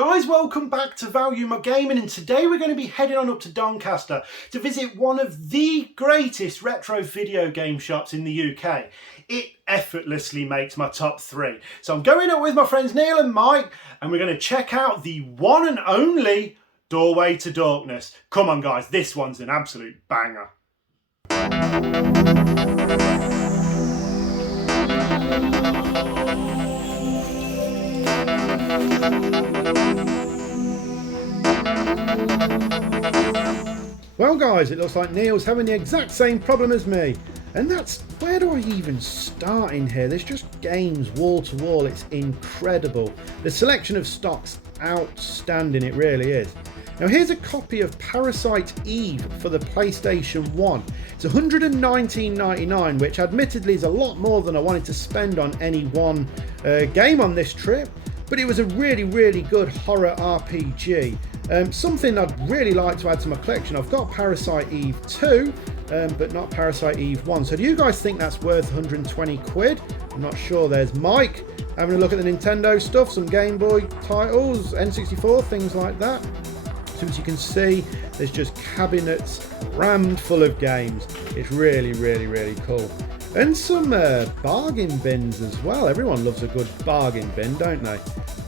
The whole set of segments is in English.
Guys, welcome back to Value My Gaming, and today we're going to be heading on up to Doncaster to visit one of the greatest retro video game shops in the UK. It effortlessly makes my top 3. So I'm going up with my friends Neil and Mike, and we're going to check out the one and only Doorway to Dorkness. Come on guys, this one's an absolute banger. Well guys, it looks like Neil's having the exact same problem as me. And that's, where do I even start in here? There's just games wall to wall, it's incredible. The selection of stock's outstanding, it really is. Now here's a copy of Parasite Eve for the PlayStation 1. It's $119.99, which admittedly is a lot more than I wanted to spend on any one game on this trip. But it was a really good horror RPG. Something I'd really like to add to my collection. I've got Parasite Eve 2, but not Parasite Eve 1. So do you guys think that's worth 120 quid? I'm not sure. There's Mike having a look at the Nintendo stuff, some Game Boy titles, N64, things like that. So as you can see, there's just cabinets rammed full of games. It's really cool. And some bargain bins as well. Everyone loves a good bargain bin, don't they?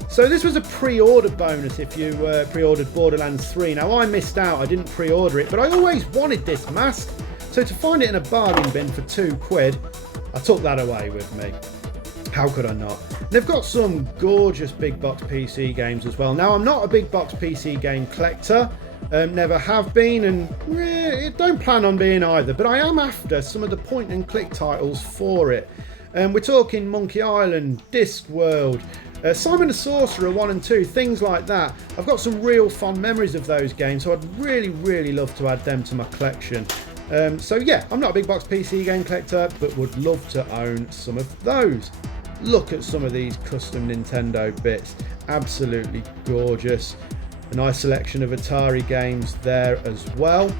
So this was a pre-order bonus if you pre-ordered Borderlands 3. Now I missed out, I didn't pre-order it, but I always wanted this mask. So to find it in a bargain bin for 2 quid, I took that away with me. How could I not? They've got some gorgeous big box PC games as well. Now I'm not a big box PC game collector. Never have been, and don't plan on being either, but I am after some of the point and click titles for it. We're talking Monkey Island, Discworld, Simon the Sorcerer 1 and 2, things like that. I've got some real fond memories of those games, so I'd really love to add them to my collection. So yeah, I'm not a big box PC game collector, but would love to own some of those. Look at some of these custom Nintendo bits, absolutely gorgeous. A nice selection of Atari games there as well.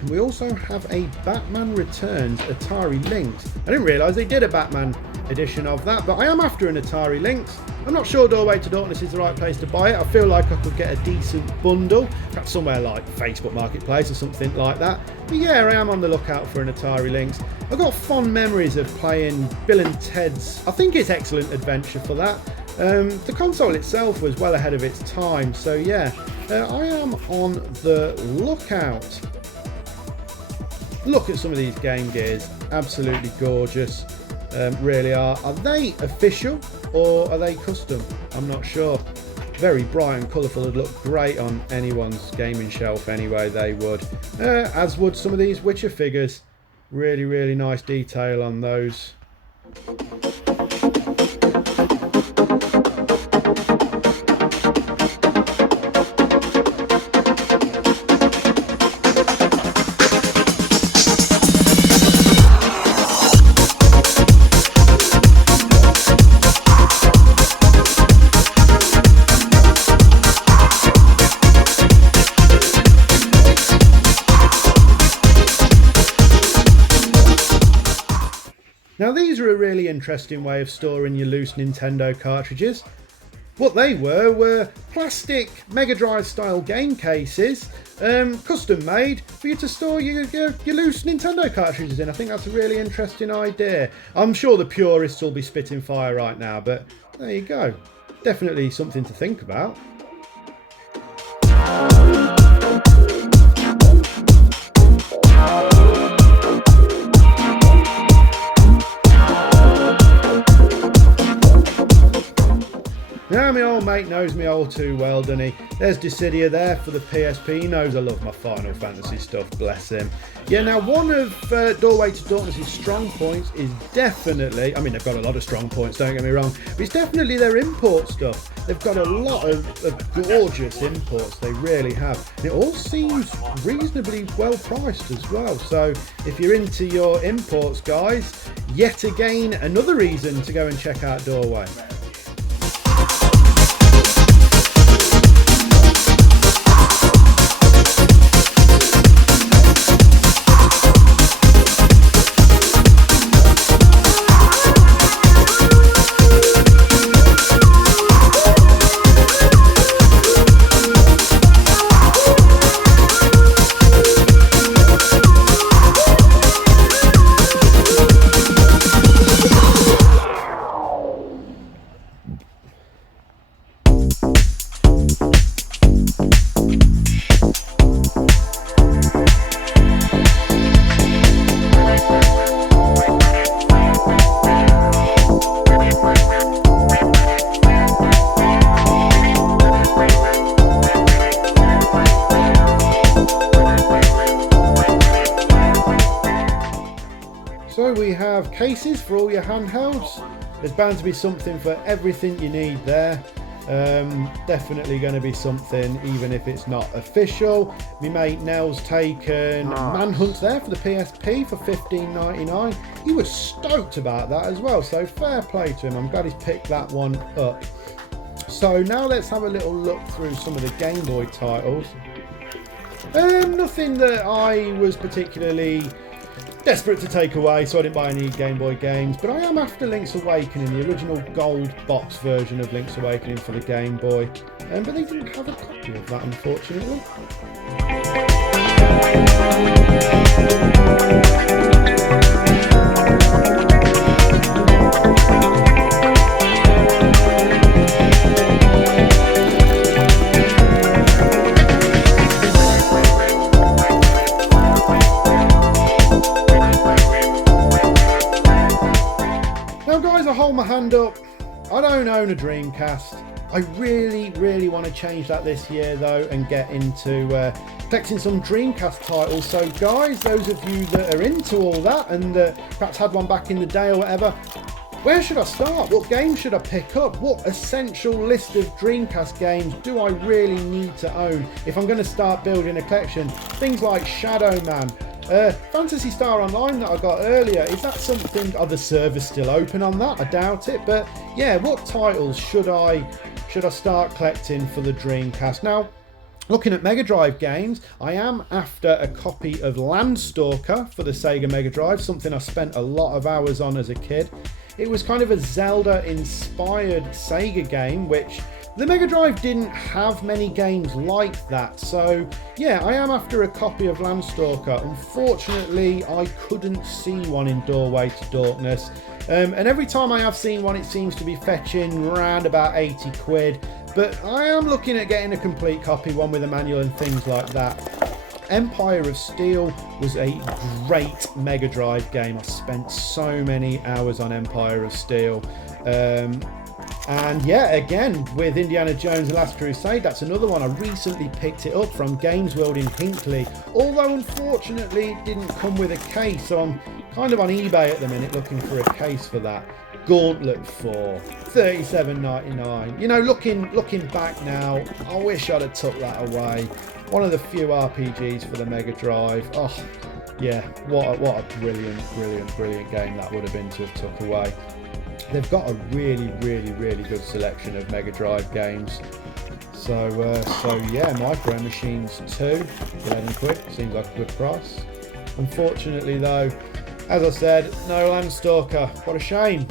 And we also have a Batman Returns Atari Lynx. I didn't realise they did a Batman edition of that, but I am after an Atari Lynx. I'm not sure Doorway to Darkness is the right place to buy it. I feel like I could get a decent bundle, perhaps somewhere like Facebook Marketplace or something like that. But yeah, I am on the lookout for an Atari Lynx. I've got fond memories of playing Bill and Ted's, I think it's Excellent Adventure for that. The console itself was well ahead of its time, so yeah, I am on the lookout. Look at some of these Game Gears, absolutely gorgeous, really are. Are they official or are they custom? I'm not sure. Very bright and colourful, would look great on anyone's gaming shelf anyway, they would. As would some of these Witcher figures. Really nice detail on those. Now these are a really interesting way of storing your loose Nintendo cartridges. What they were plastic Mega Drive style game cases, custom made for you to store your loose Nintendo cartridges in. I think that's a really interesting idea. I'm sure the purists will be spitting fire right now, but there you go. Definitely something to think about. Now my old mate knows me all too well, doesn't he? There's Dissidia there for the PSP. He knows I love my Final Fantasy stuff, bless him. Yeah, now one of Doorway to Darkness' strong points is definitely, I mean they've got a lot of strong points, don't get me wrong, but it's definitely their import stuff. They've got a lot of gorgeous imports, they really have. And it all seems reasonably well priced as well, so if you're into your imports guys, yet again another reason to go and check out Doorway. cases for all your handhelds. There's bound to be something for everything you need there. Definitely going to be something, even if it's not official. My mate Nell's taken Manhunt there for the PSP for $15.99. He was stoked about that as well, so fair play to him. I'm glad he's picked that one up. So now let's have a little look through some of the Game Boy titles. Nothing that I was particularly desperate to take away, so I didn't buy any Game Boy games, but I am after Link's Awakening, the original gold box version of Link's Awakening for the Game Boy, but they didn't have a copy of that, unfortunately. Now guys, I hold my hand up, I don't own a Dreamcast. I really want to change that this year though and get into collecting some Dreamcast titles. So guys, those of you that are into all that and perhaps had one back in the day or whatever, where should I start? What games should I pick up? What essential list of Dreamcast games do I really need to own if I'm going to start building a collection? Things like Shadow Man, Phantasy Star Online that I got earlier, is that something, are the servers still open on that? I doubt it, but yeah, what titles should I start collecting for the Dreamcast? Now, looking at Mega Drive games, I am after a copy of Landstalker for the Sega Mega Drive, something I spent a lot of hours on as a kid. It was kind of a Zelda-inspired Sega game, which the Mega Drive didn't have many games like that. So yeah, I am after a copy of Landstalker. Unfortunately, I couldn't see one in Doorway to Dorkness. And every time I have seen one, it seems to be fetching around about 80 quid. But I am looking at getting a complete copy, one with a manual and things like that. Empire of Steel was a great Mega Drive game. I spent so many hours on Empire of Steel. And yeah, again, with Indiana Jones and Last Crusade, that's another one. I recently picked it up from Games World in Hinckley, although unfortunately it didn't come with a case, so I'm kind of on eBay at the minute looking for a case for that. Gauntlet 4, $37.99. You know, looking back now, I wish I'd have took that away. One of the few RPGs for the Mega Drive. Oh, yeah, what a brilliant game that would have been to have took away. They've got a really good selection of Mega Drive games. So yeah, Micro Machines 2, 11 quid, seems like a good price. Unfortunately though, as I said, no Landstalker. What a shame.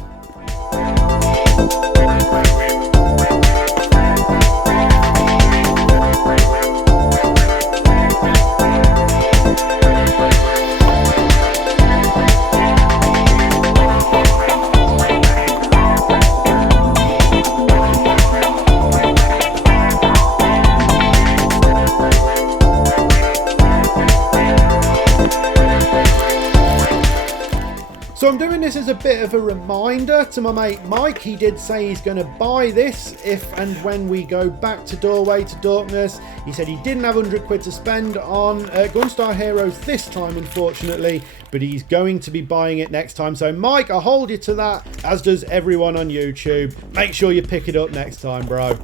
So I'm doing this as a bit of a reminder to my mate Mike. He did say he's going to buy this if and when we go back to Doorway to Dorkness. He said he didn't have 100 quid to spend on Gunstar Heroes this time, unfortunately, but he's going to be buying it next time. So Mike, I hold you to that, as does everyone on YouTube. Make sure you pick it up next time, bro.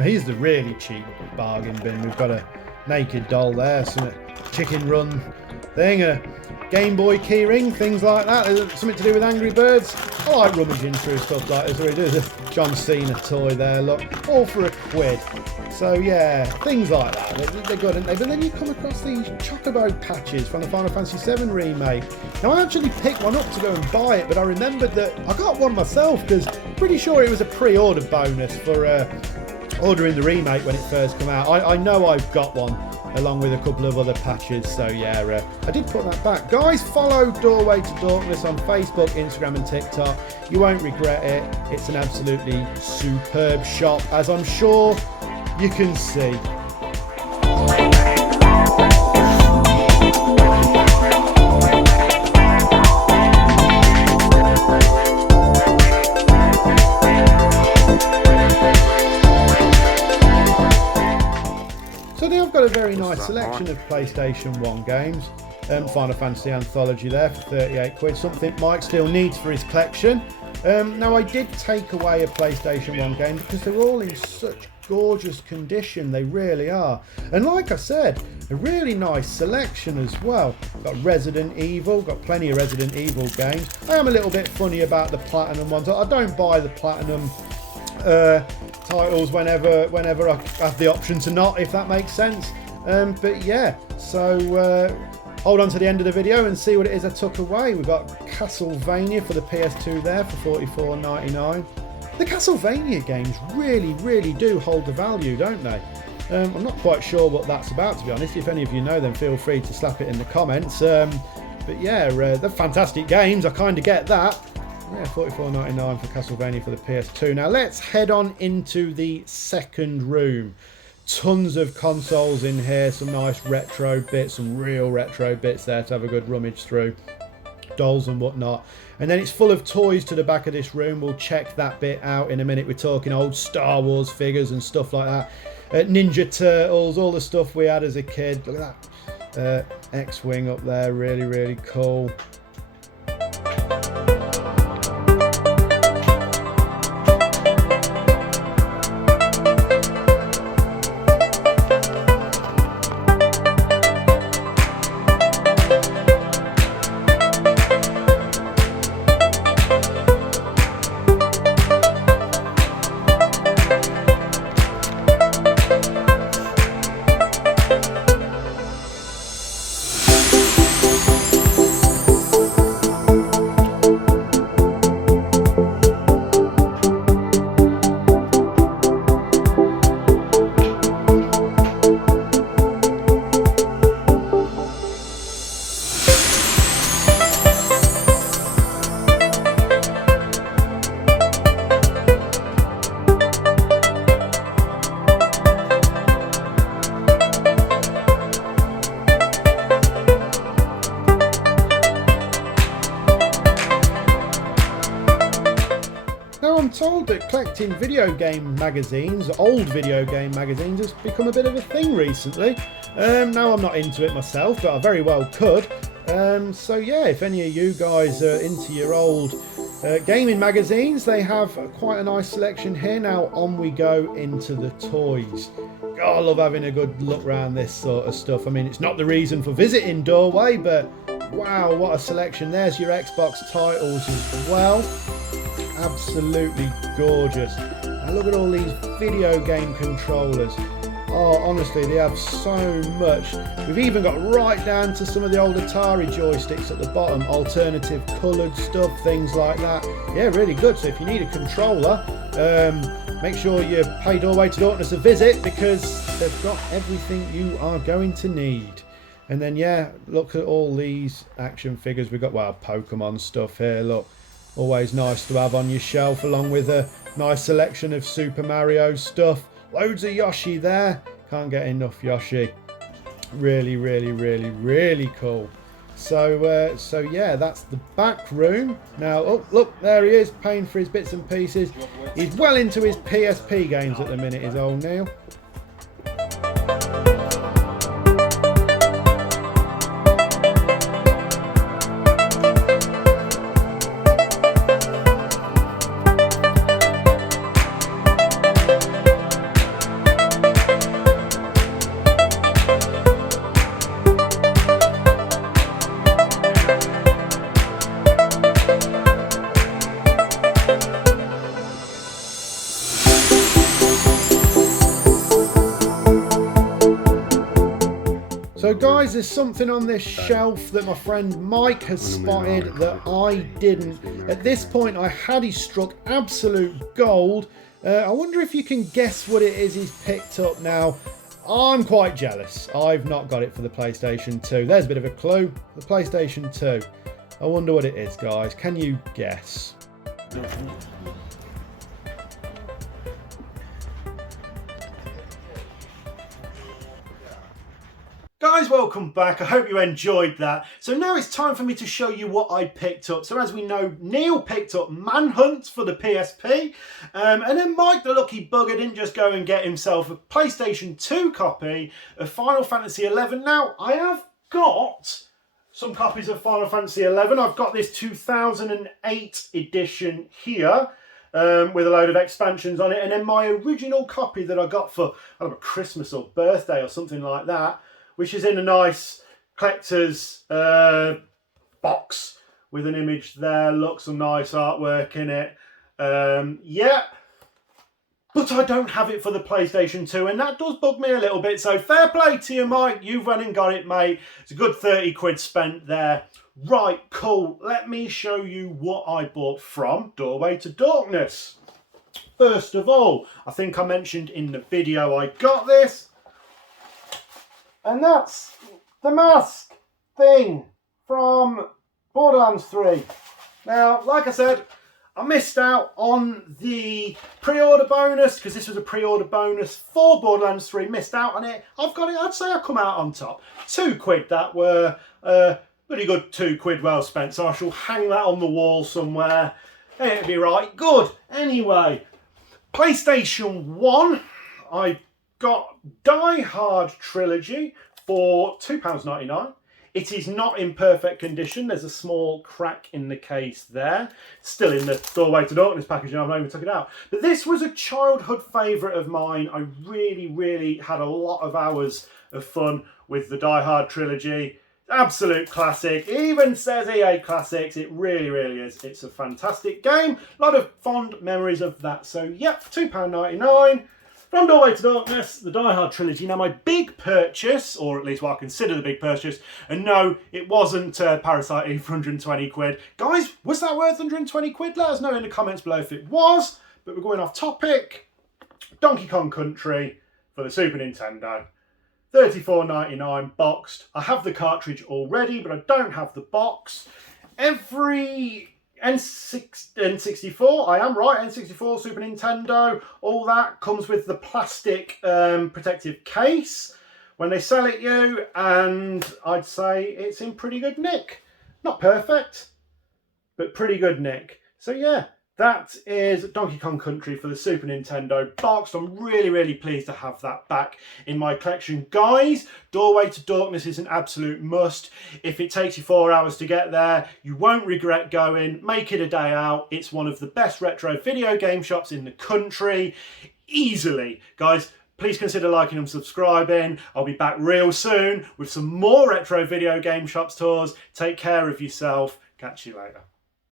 Here's the really cheap bargain bin. We've got a naked doll there, some chicken run thing, a Game Boy keyring, things like that. There's something to do with Angry Birds. I like rummaging through stuff like this. There's John Cena toy there, look, all for £1. So yeah, things like that, they're good, aren't they? But then you come across these Chocobo patches from the Final Fantasy VII remake. Now I actually picked one up to go and buy it, but I remembered that I got one myself because pretty sure it was a pre-order bonus for ordering the remake when it first came out. I know I've got one along with a couple of other patches, so yeah, I did put that back. Guys, follow Doorway to Dorkness on Facebook, Instagram and TikTok. You won't regret it. It's an absolutely superb shop, as I'm sure you can see. So now I've got a very nice selection of PlayStation 1 games. Final Fantasy Anthology there for £38, something Mike still needs for his collection. Now I did take away a PlayStation 1 game because they're all in such gorgeous condition, they really are. And like I said, a really nice selection as well. Got Resident Evil, got plenty of Resident Evil games. I am a little bit funny about the Platinum ones. I don't buy the Platinum titles whenever I have the option to not, if that makes sense. But yeah, so hold on to the end of the video and see what it is I took away. We've got Castlevania for the PS2 there for $44.99. The Castlevania games really do hold the value, don't they? I'm not quite sure what that's about, to be honest. If any of you know, then feel free to slap it in the comments. But yeah, they're fantastic games. I kind of get that. Yeah, $44.99 for Castlevania for the PS2. Now let's head on into the second room. Tons of consoles in here, some nice retro bits, some real retro bits there to have a good rummage through. Dolls and whatnot. And then it's full of toys to the back of this room. We'll check that bit out in a minute. We're talking old Star Wars figures and stuff like that. Ninja Turtles, all the stuff we had as a kid. Look at that. X-Wing up there, really cool. I'm told that collecting video game magazines, old video game magazines, has become a bit of a thing recently. Now I'm not into it myself, but I very well could. So yeah, if any of you guys are into your old gaming magazines, they have quite a nice selection here. Now on we go into the toys. God, I love having a good look around this sort of stuff. I mean, it's not the reason for visiting Doorway, but wow, what a selection. There's your Xbox titles as well. Absolutely gorgeous. Now look at all these video game controllers. Oh, honestly, they have so much. We've even got right down to some of the old Atari joysticks at the bottom, alternative coloured stuff, things like that. Yeah, really good. So if you need a controller, make sure you pay Doorway to Dorkness a visit, because they've got everything you are going to need. And then yeah, look at all these action figures. We've got, well, Pokemon stuff here, look. Always nice to have on your shelf, along with a nice selection of Super Mario stuff. Loads of Yoshi there. Can't get enough Yoshi. Really cool. So yeah, that's the back room. Now, oh look, there he is, paying for his bits and pieces. He's well into his PSP games at the minute, is old Neil. So guys, there's something on this shelf that my friend Mike has spotted that I didn't. At this point I had he struck absolute gold. I wonder if you can guess what it is he's picked up now. I'm quite jealous. I've not got it for the PlayStation 2. There's a bit of a clue. The PlayStation 2. I wonder what it is, guys. Can you guess? Guys, welcome back. I hope you enjoyed that. So now it's time for me to show you what I picked up. So as we know, Neil picked up Manhunt for the PSP. And then Mike, the lucky bugger, didn't just go and get himself a PlayStation 2 copy of Final Fantasy XI. Now, I have got some copies of Final Fantasy XI. I've got this 2008 edition here. With a load of expansions on it. And then my original copy that I got for, I don't know, Christmas or birthday or something like that, which is in a nice collector's box with an image there. Look, some nice artwork in it. Yeah, but I don't have it for the PlayStation 2, and that does bug me a little bit. So fair play to you, Mike. You've run and got it, mate. It's a good 30 quid spent there. Right, cool. Let me show you what I bought from Doorway to Darkness. First of all, I think I mentioned in the video I got this. And that's the mask thing from Borderlands 3. Now, like I said, I missed out on the pre-order bonus because this was a pre-order bonus for Borderlands 3. Missed out on it. I've got it. I'd say I come out on top. £2 that were pretty good. £2 well spent. So I shall hang that on the wall somewhere. It'll be right good. Anyway, PlayStation 1. I got Die Hard Trilogy for £2.99. It is not in perfect condition. There's a small crack in the case there. Still in the Doorway to Darkness packaging. I've not even took it out. But this was a childhood favourite of mine. I really had a lot of hours of fun with the Die Hard Trilogy. Absolute classic. It even says EA Classics. It really is. It's a fantastic game. A lot of fond memories of that. So, yep, £2.99. From Doorway to Darkness, the Die Hard Trilogy. Now, my big purchase, or at least what I consider the big purchase, and no, it wasn't Parasite Eve for 120 quid. Guys, was that worth 120 quid? Let us know in the comments below if it was. But we're going off topic. Donkey Kong Country for the Super Nintendo. $34.99 boxed. I have the cartridge already, but I don't have the box. Every N64, I am right, N64, Super Nintendo, all that comes with the plastic protective case when they sell it you, and I'd say it's in pretty good nick. Not perfect, but pretty good nick. So yeah, that is Donkey Kong Country for the Super Nintendo boxed. I'm really pleased to have that back in my collection. Guys, Doorway to Darkness is an absolute must. If it takes you 4 hours to get there, you won't regret going. Make it a day out. It's one of the best retro video game shops in the country. Easily. Guys, please consider liking and subscribing. I'll be back real soon with some more retro video game shops tours. Take care of yourself. Catch you later.